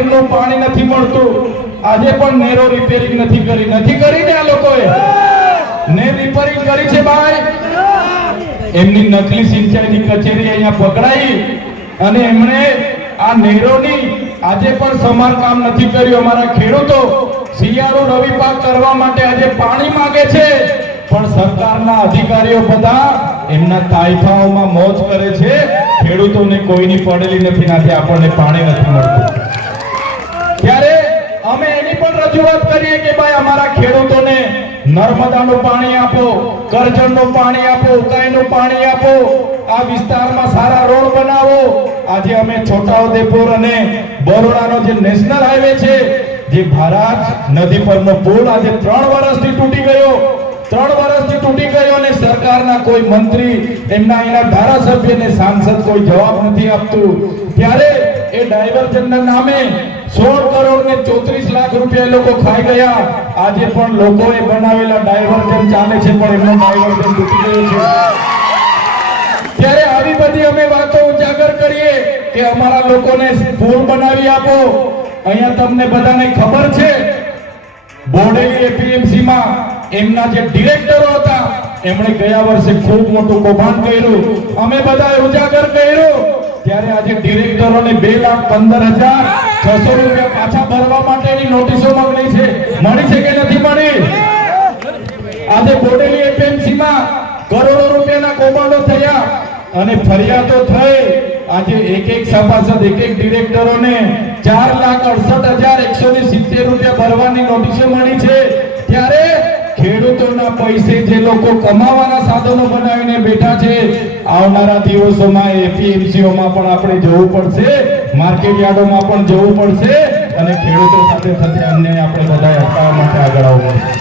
નેરનું પાણી નથી મળતું. આજે પણ નેરો રિપેરિંગ નથી કરી. નથી કરી ને આ લોકોએ? નેર રિપેરિંગ કરી છે ભાઈ. એમની નકલી સિંચાઈની કચેરી અહીંયા પકડાઈ અને એમણે આ નેરોની આજે પણ સમારકામ નથી કર્યું અમારા ખેડૂતો. શિયાળુ રવિ પાક કરવા માટે આજે પાણી માંગે છે. પણ સરકારના અધિકારીઓ બધા એમના તાઇફાઓમાં મોજ કરે છે. ખેડૂતોને કોઈની પડેલી નથી નાથી આપણને પાણી નથી મળતું. રજૂઆત કરીએ કે ભાઈ અમારા ખેડૂતોને નર્મદાનું પાણી આપો, કરજણનું પાણી આપો ઉકાઈનું પાણી આપો, આ વિસ્તારમાં સારા રોડ બનાવો. આજે અમે છોટાઉદેપુર અને બરોડાનો જે નેશનલ હાઈવે છે, જે ભારત નદી પરનો પુલ આજે ત્રણ વર્ષથી તૂટી ગયો. ત્રણ વર્ષથી તૂટી ગયો અને સરકારના કોઈ મંત્રી એમના એના ધારાસભ્યને સાંસદ કોઈ જવાબ નથી આપતું. ત્યારે એ ડાયવર્ઝનના નામે સોળ કરોડ ને ચોત્રીસ લાખ રૂપિયા એ લોકો ખાઈ ગયા. આજે પણ લોકોએ બનાવેલા ડાયવર્જન ચાલે છે, પણ એમનો ડાયવર્જન તૂટી ગયો છે. ત્યારે આવી બધી અમે વાતો ઉજાગર કરીએ કે અમારા લોકોને પુલ બનાવી આપો. અહીંયા તમને બધાને ખબર છે, બોડેલી એપીએમસી માં એમના જે ડિરેક્ટરો હતા એમણે ગયા વર્ષે ખૂબ મોટું કૌભાંડ કર્યું. અમે બધા ઉજાગર કર્યું. ત્યારે આજે ડિરેક્ટરોને બે લાખ પંદર હજાર છસો રૂપિયા પાછા ભરવા માટેની નોટિસો મળી છે. મળી છે કે નથી મળી? આજે બોડેલી એપીએમસી માં કરોડો રૂપિયાના કૌભાંડો થયા અને ફરિયાદો થઈ. આજે એક એક સભાસદ, એક એક ડિરેક્ટરોને ચાર લાખ અડસઠ હજાર એકસો ને સિત્તેર રૂપિયા ભરવાની નોટિસો મળી છે. ત્યારે ખેડૂતોના પૈસે જે લોકો કમાવાના સાધનો બનાવીને બેઠા છે, આવનારા દિવસોમાં એપીએમસીઓમાં પણ આપણે જવું પડશે, માર્કેટ યાર્ડોમાં પણ જવું પડશે અને ખેડૂતો સાથે સાથે અન્યાય આપણે બધા અટકાવવા માટે આગળ આવવું